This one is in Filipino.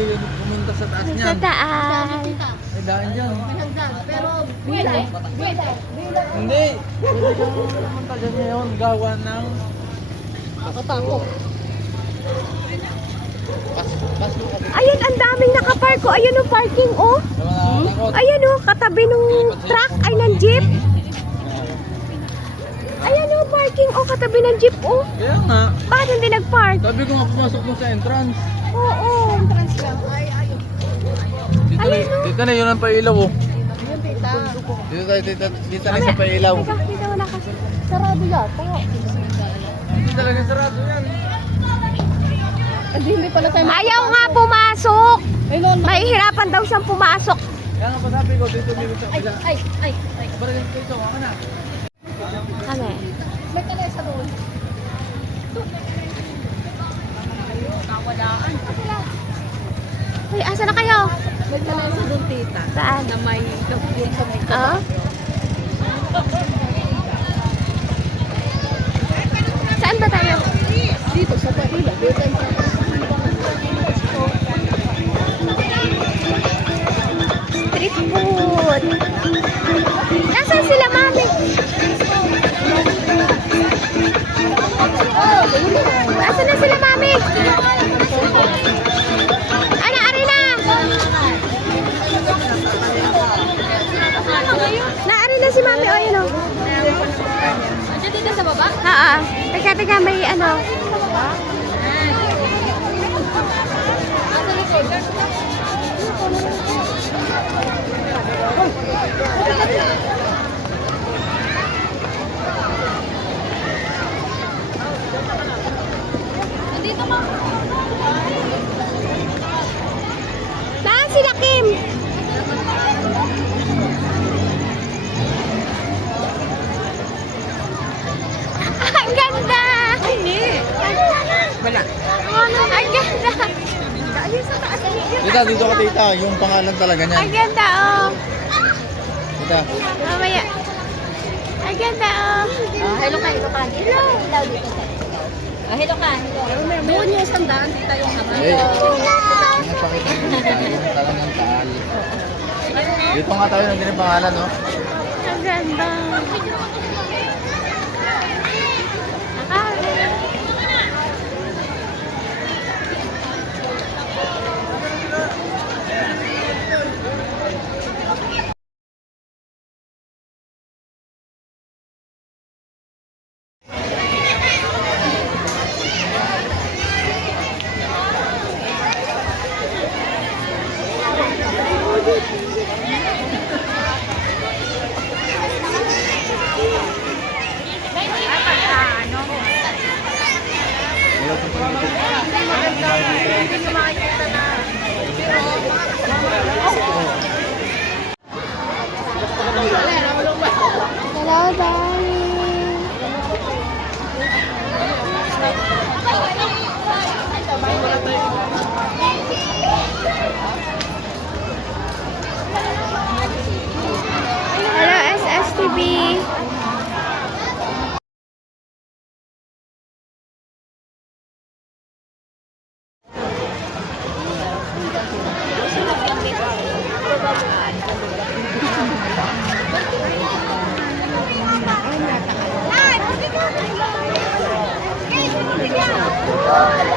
pwede pumunta sa taas niyan. Sa taas. May daan dyan. Pero pwede. Hindi. Pwede kang pumunta dyan ngayon. Gawa ng... Nakatakot. Pasok ka. Ayun, ang daming nakapark ko. Ayun yung parking, oh. Nakakatakot. Ayun, oh, katabi nung truck ay ng jeep. Ayun, oh, parking, oh, katabi ng jeep, oh. Kaya nga. Bakit hindi nag-park? Sabi ko nga pumasok mo sa entrance. Oo. Entrance lang. Ay, ayun. Dito na yun ang pailaw oh. Yun, tita. Dito na sa pailaw. Teka, dito wala kasi. Sarado yata. Hindi talaga sarado yan. Hindi pala tayo. Ayaw nga pumasok. Ayun, Mahihirapan daw siyang pumasok. Kaya nga pa sabi ko dito sa ay, pila. ay. Barangay dito, waka na. Kami. May kalesa doon. Nakawalaan. Uy, asa na kayo? May kalesa doon, tita. Saan? Na may doon sa may Ah? Saan ba tayo? dito sa Pahila. Dito sa Street food. Nasaan sila, mami? Nasaan na sila, mami? Ano, ari na? Naari na si mami, o yun o. Andiyan dito sa baba? Oo. Teka, may ano. Asa likod? Andito ma. Saan sila, Kim? Ang ganda! Hindi. Wala. Ang ganda! Ayun sa taas. Tita, dito ka tita. Yung pangalan talaga niyan. Ang ganda, oh. Tita. Mamaya. Ang ganda, oh. Hello ka. Hello. Hello dito sa. Hello ka. Doon yung sandaan, tita yung naman. Hey. Pinapakita mo yung talagang taal. Dito nga tayo nandun yung pangalan, no? Ang ganda. Hello, darling. Hello, SSTV. Ay,